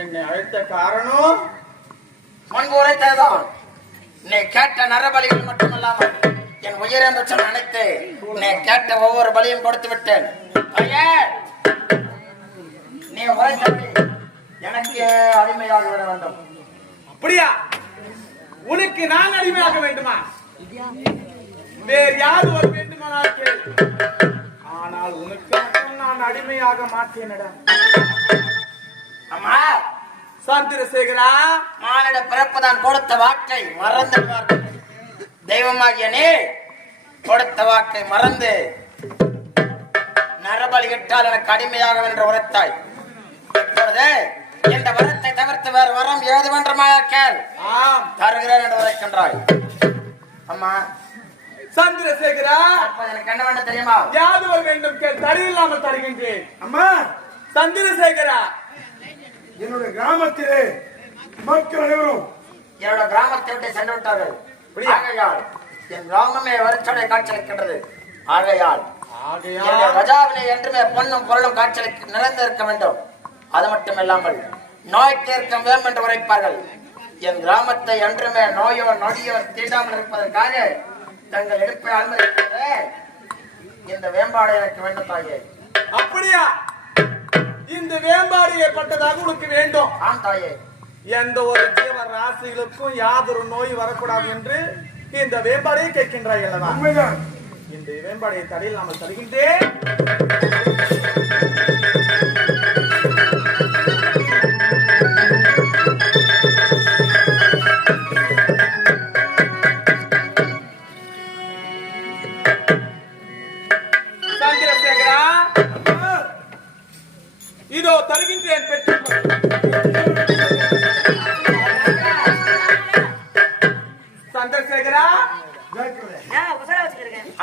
என்னை அழைத்த காரணம் முன்பு உரைத்ததுதான். நீ கேட்ட நரபலிகள் மட்டுமல்லாமல் என் உயிரிழந்த சொல் அனைத்து நீ கேட்ட ஒவ்வொரு பலியும் கொடுத்து விட்டேன். நீ உரைத்தபடி எனக்கு அடிமையாக விட வேண்டும். அப்படியா? உனக்கு நான் அடிமையாக வேண்டுமா? வேறு யார் ஒரு வேண்டுமானால் கேள். ஆனால் உனக்கு மட்டும் நான் அடிமையாக மாட்டேனடா. அம்மா சந்திரசேகரா, மானிட பிறப்புதான் கொடுத்த வாக்கை மறந்து தெய்வமாகிய நீ கொடுத்த வாக்கை மறந்து நரபலி இட்டால் எனக்கு அடிமையாக வென்ற உரைத்தாய். இப்பொழுது இந்த வரத்தை தவிர்த்து வேறு வரம் ஏது வென்றமாக கேள். தருகிறேன் என்று உரைக்கின்றாய். அம்மா சந்திரசேகரா, எனக்கு என்ன வேண்டும் தெரியுமா? யாது ஒரு வேண்டும் கேள், தடையில்லாமல் தருகின்றேன். அம்மா சந்திரசேகரா, என்னுடைய கிராமத்திலே மக்கள் அனைவரும் என்னோட கிராமத்தை விட்டு சென்று விட்டார்கள். ஆகையால் என் கிராமமே வரிச்சடை காட்சியளிக்கின்றது. ஆகையால் கஜாவிலே என்றுமே பொன்னும் பொருளும் காட்சியளிக்க நிறைந்திருக்க வேண்டும். அது மட்டும் இல்லாமல் நோய் தீர்க்க வேண்டும் என்று உரைப்பார்கள். என் கிராமத்தை என்றுமே நோயோ நொடியோ தீண்டாமல் இருப்பதற்காக தங்கள் எடுப்பை அனுமதிக்கிறது. இந்த வேம்பாடு எனக்கு வேண்டும் தாயே. அப்படியா? இந்த வேம்பாடு ஏற்பட்டதாக உனக்கு வேண்டும்? ஆம் தாயே. எந்த ஒரு ஜீவ ராசிகளுக்கும் யாதொரு நோய் வரக்கூடாது என்று இந்த வேம்பாடையை கேட்கின்றாய் அல்லவா? உண்மைதான். இந்த வேம்பாடையை தடையில் நாம தருகின்றேன். சந்திரசேகரா, இதோ தருகின்றேன். சந்திரசேகரா,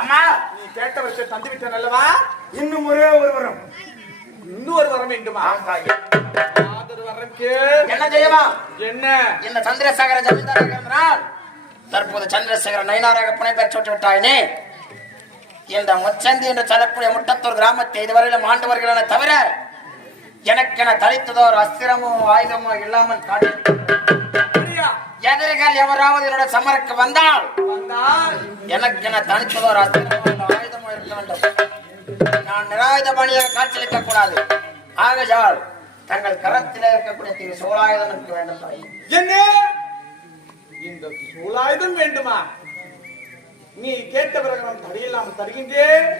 அம்மா நீ கேட்டவருக்கு தந்து விட்டேன் அல்லவா? இன்னும் ஒரே ஒரு வரம். இன்னொரு வரம் வேண்டுமா? ஆம் தாயே. வரம் கேள். என்ன தெரியுமா? என்ன? இந்த சந்திரசேகர ஜமீன்தாராக இருந்தால் தற்போது சந்திரசேகர நயினாராக புனை பெற்று விட்டாயினே. இந்த முச்சந்தி என்று சொல்லக்கூடிய முட்டத்தூர் கிராமத்தை இதுவரையிலும் ஆண்டு வருகிறன தவிர எனக்கென தளித்ததோ ஒரு அஸ்திரமோ ஆயுதமோ இல்லாமல் காட்டி எதிரிகள் எவராவது என்னோட சமருக்கு வந்தால் எனக்கென தனித்ததோ ஒரு அஸ்திரமோ ஆயுதமோ இருக்க வேண்டும். நான் நிராயுத பணியாக காட்சியளிக்க கூடாது. ஆகையால் தங்கள் கரத்திலே இருக்கக்கூடிய சோழாயுதம் இருக்க வேண்டும் தாய். என்ன? இந்த சூழாயுதம் வேண்டுமா? நீ கேட்ட பிறகு நான் தடையில்லாமல் தருகின்றேன்.